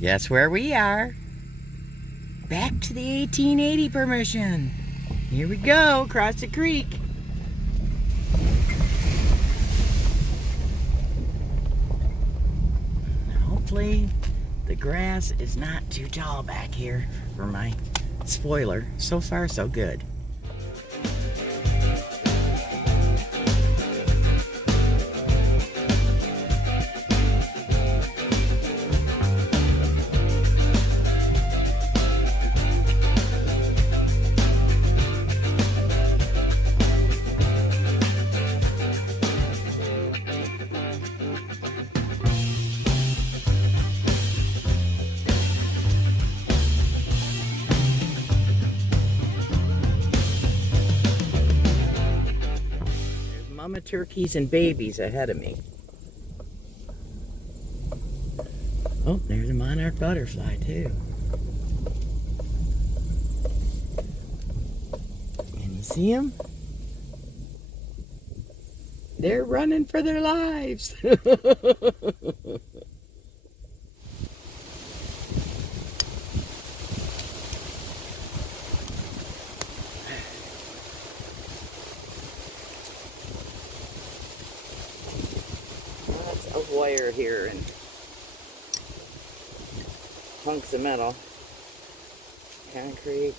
Guess where we are? Back to the 1880 permission. Here we go, across the creek. Hopefully the grass is not too tall back here for my spoiler. So far, so good. Mama turkeys and babies ahead of me. Oh, there's a monarch butterfly too. Can you see them? They're running for their lives. Of wire here and hunks of metal, concrete.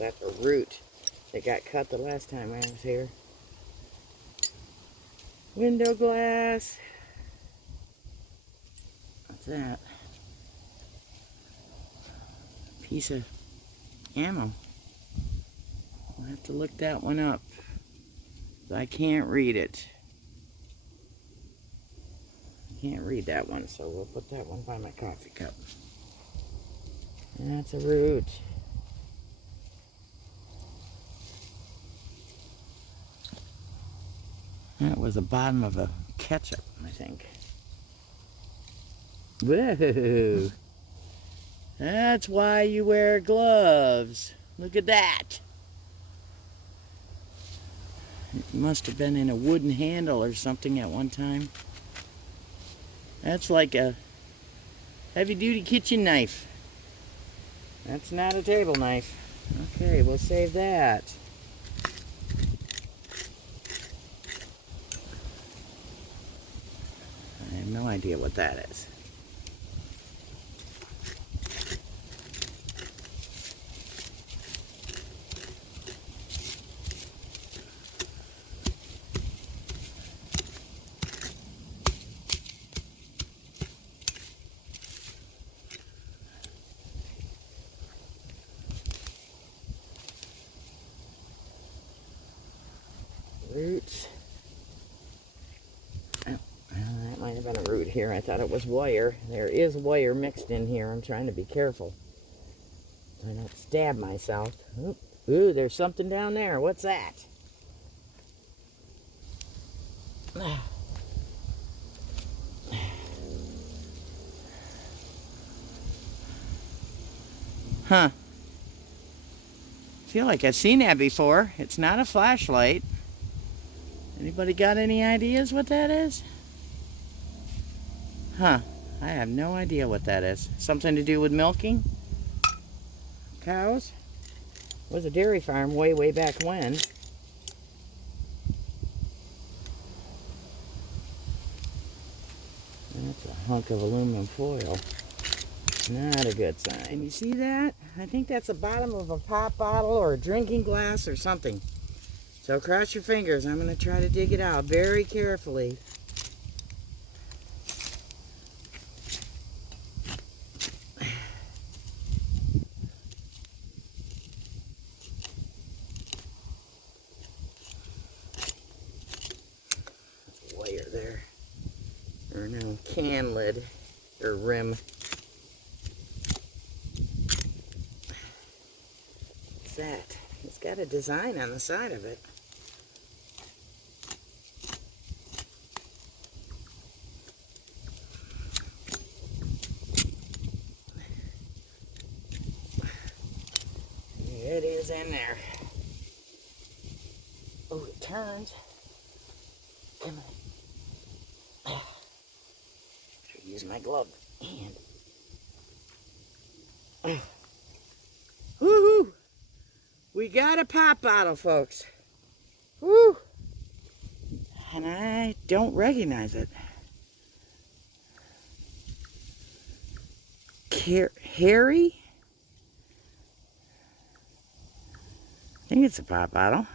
That's a root that got cut the last time I was here. Window glass. What's that? Piece of ammo. I'll have to look that one up. I can't read it. I can't read that one, so we'll put that one by my coffee cup. That's a root. That was the bottom of a ketchup, I think. Whoa! That's why you wear gloves. Look at that. It must have been in a wooden handle or something at one time. That's like a heavy-duty kitchen knife. That's not a table knife. Okay, we'll save that. I have no idea what that is. Roots. Oh, that might have been a root here. I thought it was wire. There is wire mixed in here. I'm trying to be careful so I don't stab myself. Ooh, there's something down there. What's that? Huh. Feel like I've seen that before. It's not a flashlight. Anybody got any ideas what that is? Huh. I have no idea what that is. Something to do with milking? Cows? Was a dairy farm way, way back when. That's a hunk of aluminum foil. Not a good sign. Can you see that? I think that's the bottom of a pop bottle or a drinking glass or something. So cross your fingers. I'm going to try to dig it out very carefully. That's wire there. Or no, can lid or rim. What's that? It's got a design on the side of it. It is in there. Oh, it turns. Come on. Should use my glove hand. Woohoo! We got a pop bottle, folks. Woo! And I don't recognize it. Harry? I think it's a pop bottle.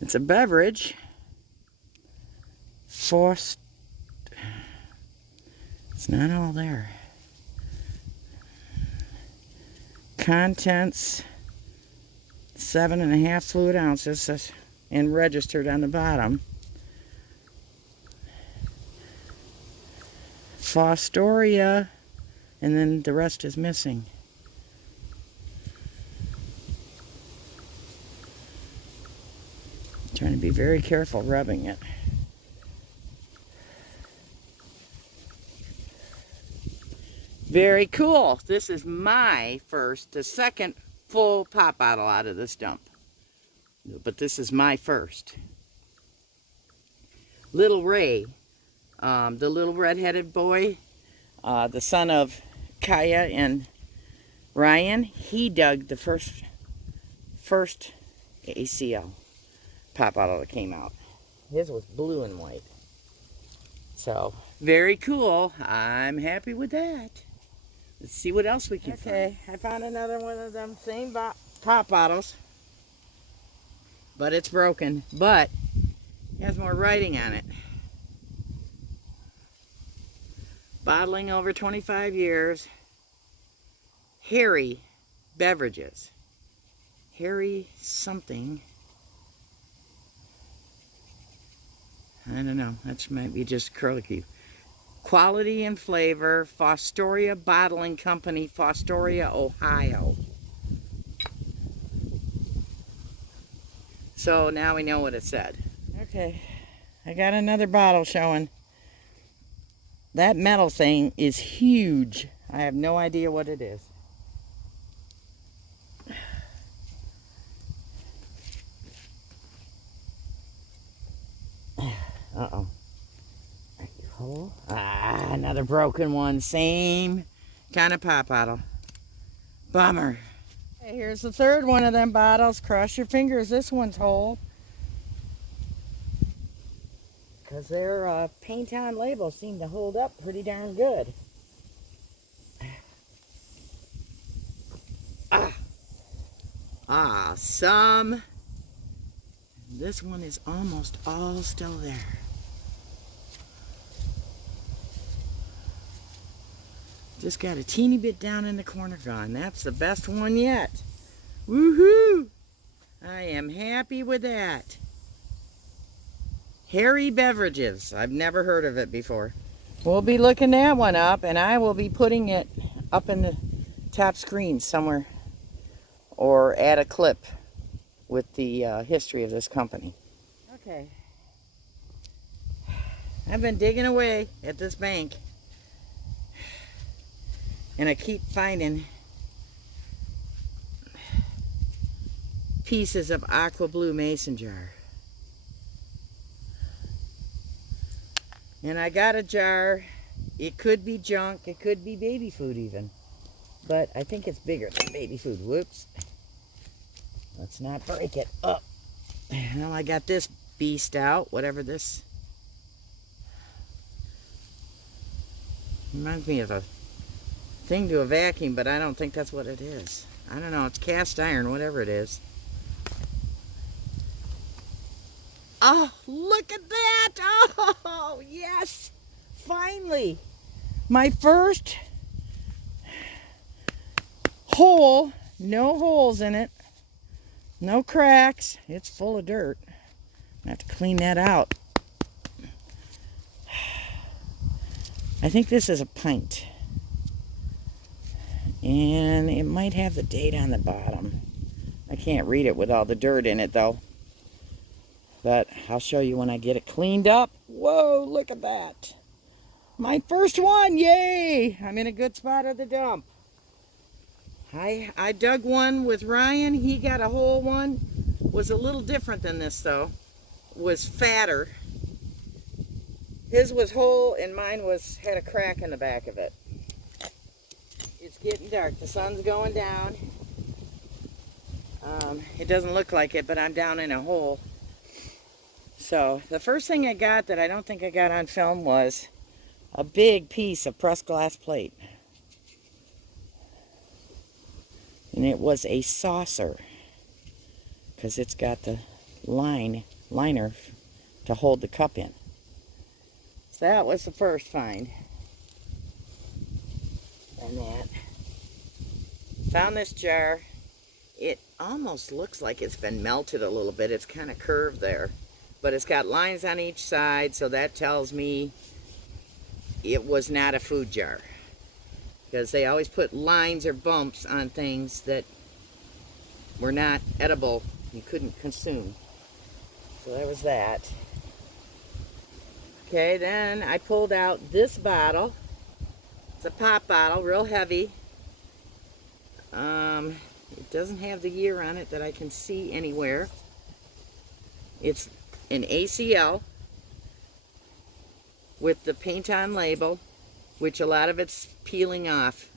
It's a beverage. Forced. It's not all there. Contents 7.5 fluid ounces and registered on the bottom. Fostoria, and then the rest is missing. Trying to be very careful rubbing it. Very cool. This is my the second full pop bottle out of this dump. But this is my first. Little Ray, the little red-headed boy, the son of Kaya and Ryan, he dug the first ACL pop bottle that came out. His was blue and white. So, very cool. I'm happy with that. Let's see what else we can find. Okay, I found another one of them same pop bottles. But it's broken. But it has more writing on it. Bottling over 25 years. Harry Beverages. Harry something. I don't know. That might be just curlicue. Quality and flavor, Fostoria Bottling Company, Fostoria, Ohio. So now we know what it said. Okay, I got another bottle showing. That metal thing is huge. I have no idea what it is. Uh-oh. Ah, another broken one. Same kind of pop bottle. Bummer. Okay, here's the third one of them bottles. Cross your fingers. This one's whole. Because their paint-on labels seem to hold up pretty darn good. Awesome. This one is almost all still there. Just got a teeny bit down in the corner gone. That's the best one yet. Woohoo! I am happy with that. Harry Beverages. I've never heard of it before. We'll be looking that one up, and I will be putting it up in the top screen somewhere, or add a clip with the history of this company. Okay. I've been digging away at this bank, and I keep finding pieces of aqua blue mason jar. And I got a jar. It could be junk. It could be baby food even. But I think it's bigger than baby food. Whoops. Let's not break it up. Well, I got this beast out. Whatever this. Reminds me of a thing to a vacuum, but I don't think that's what it is. I don't know. It's cast iron, whatever it is. Oh, look at that! Oh, yes! Finally! My first hole, no holes in it, no cracks. It's full of dirt. I have to clean that out. I think this is a pint. And it might have the date on the bottom. I can't read it with all the dirt in it, though. But I'll show you when I get it cleaned up. Whoa, look at that. My first one, yay! I'm in a good spot at the dump. I dug one with Ryan. He got a whole one. was a little different than this though. Was fatter. His was whole and mine had a crack in the back of it. It's getting dark. The sun's going down. It doesn't look like it, but I'm down in a hole. So the first thing I got that I don't think I got on film was a big piece of pressed glass plate. And it was a saucer, because it's got the liner to hold the cup in. So that was the first find. And that. Found this jar. It almost looks like it's been melted a little bit. It's kind of curved there. But it's got lines on each side, so that tells me it was not a food jar. Because they always put lines or bumps on things that were not edible, you couldn't consume. So there was that. Okay, then I pulled out this bottle. It's a pop bottle, real heavy. It doesn't have the year on it that I can see anywhere. It's an ACL with the paint on label, which a lot of it's peeling off.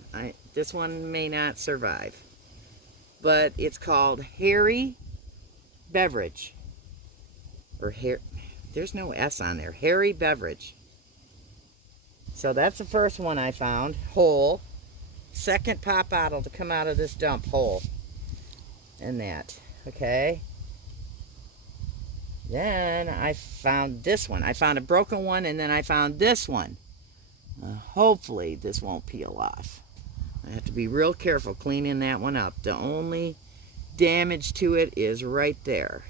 This one may not survive. But it's called Harry Beverage. There's no S on there. Harry Beverage. So that's the first one I found, whole. Second pop bottle to come out of this dump, whole. And that, okay. Then I found this one. I found a broken one, and then I found this one. Hopefully this won't peel off. I have to be real careful cleaning that one up. The only damage to it is right there.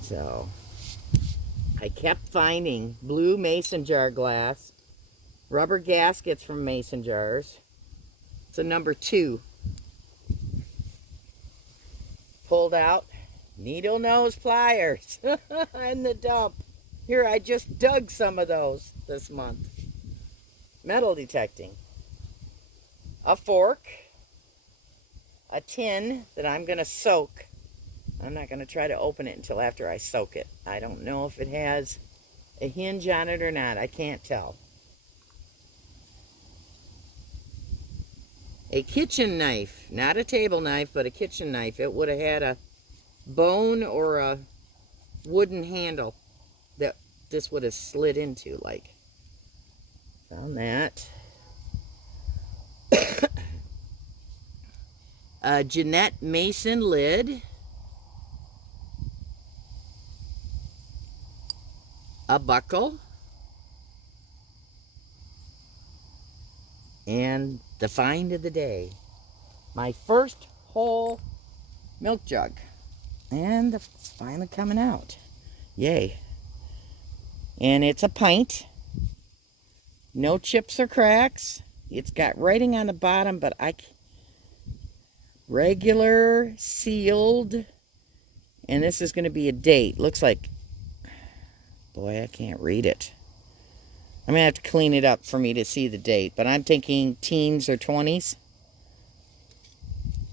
So I kept finding blue mason jar glass, rubber gaskets from mason jars. It's a number 2. Pulled out needle nose pliers in the dump. Here, I just dug some of those this month. Metal detecting. A fork. A tin that I'm going to soak. I'm not going to try to open it until after I soak it. I don't know if it has a hinge on it or not. I can't tell. A kitchen knife. Not a table knife, but a kitchen knife. It would have had a bone or a wooden handle that this would have slid into, like. Found that. A Jeanette Mason lid. A buckle. And the find of the day. My first whole milk jug. And it's finally coming out. Yay. And it's a pint. No chips or cracks. It's got writing on the bottom, but regular, sealed. And this is going to be a date. Looks like, boy, I can't read it. I'm going to have to clean it up for me to see the date. But I'm thinking teens or 20s.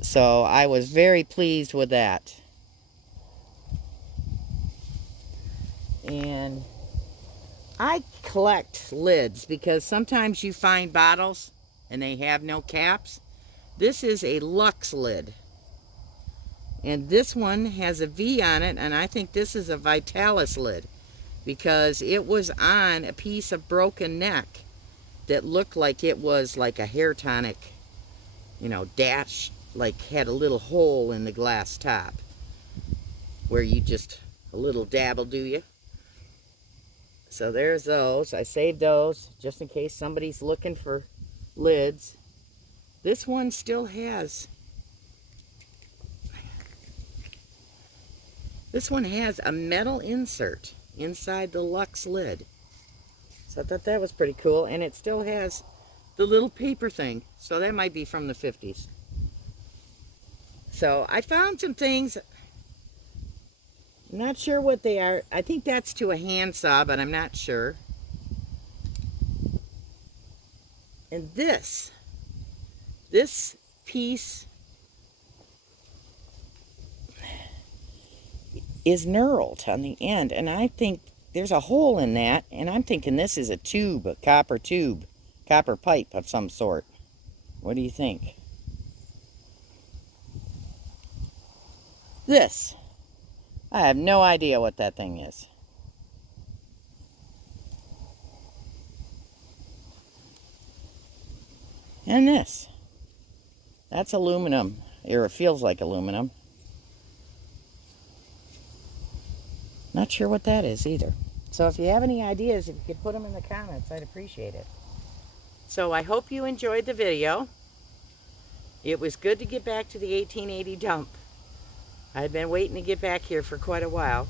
So I was very pleased with that. And I collect lids because sometimes you find bottles and they have no caps. This is a Lux lid. And this one has a V on it, and I think this is a Vitalis lid because it was on a piece of broken neck that looked like it was like a hair tonic, dash, like had a little hole in the glass top where you just, a little dab will do you. So there's those. I saved those just in case somebody's looking for lids. This one still has, a metal insert inside the Lux lid. So I thought that was pretty cool. And it still has the little paper thing. So that might be from the 50s. So I found some things. I'm not sure what they are. I think that's to a handsaw, but I'm not sure. And this piece is knurled on the end, and I think there's a hole in that, and I'm thinking this is a copper pipe of some sort. What do you think? This. I have no idea what that thing is. And this. That's aluminum, or it feels like aluminum. Not sure what that is either. So if you have any ideas, if you could put them in the comments, I'd appreciate it. So I hope you enjoyed the video. It was good to get back to the 1880 dump. I'd been waiting to get back here for quite a while.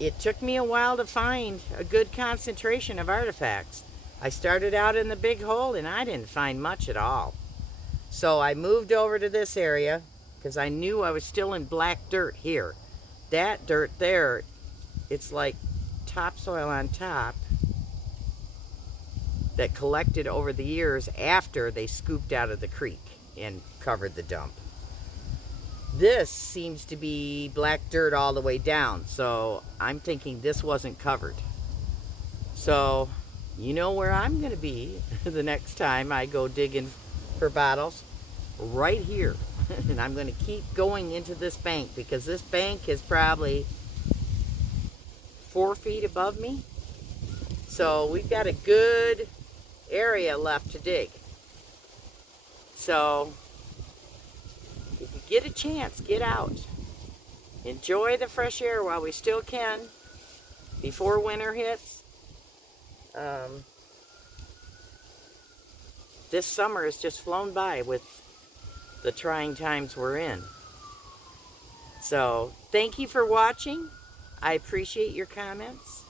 It took me a while to find a good concentration of artifacts. I started out in the big hole and I didn't find much at all. So I moved over to this area because I knew I was still in black dirt here. That dirt there, it's like topsoil on top that collected over the years after they scooped out of the creek and covered the dump. This seems to be black dirt all the way down, so I'm thinking this wasn't covered. So you know where I'm going to be the next time I go digging for bottles? Right here. And I'm going to keep going into this bank because this bank is probably 4 feet above me. So we've got a good area left to dig. So if you get a chance, get out. Enjoy the fresh air while we still can before winter hits. This summer has just flown by with the trying times we're in. So thank you for watching. I appreciate your comments.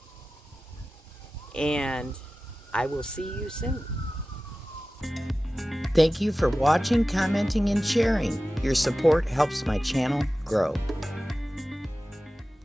And I will see you soon. Thank you for watching, commenting, and sharing. Your support helps my channel grow.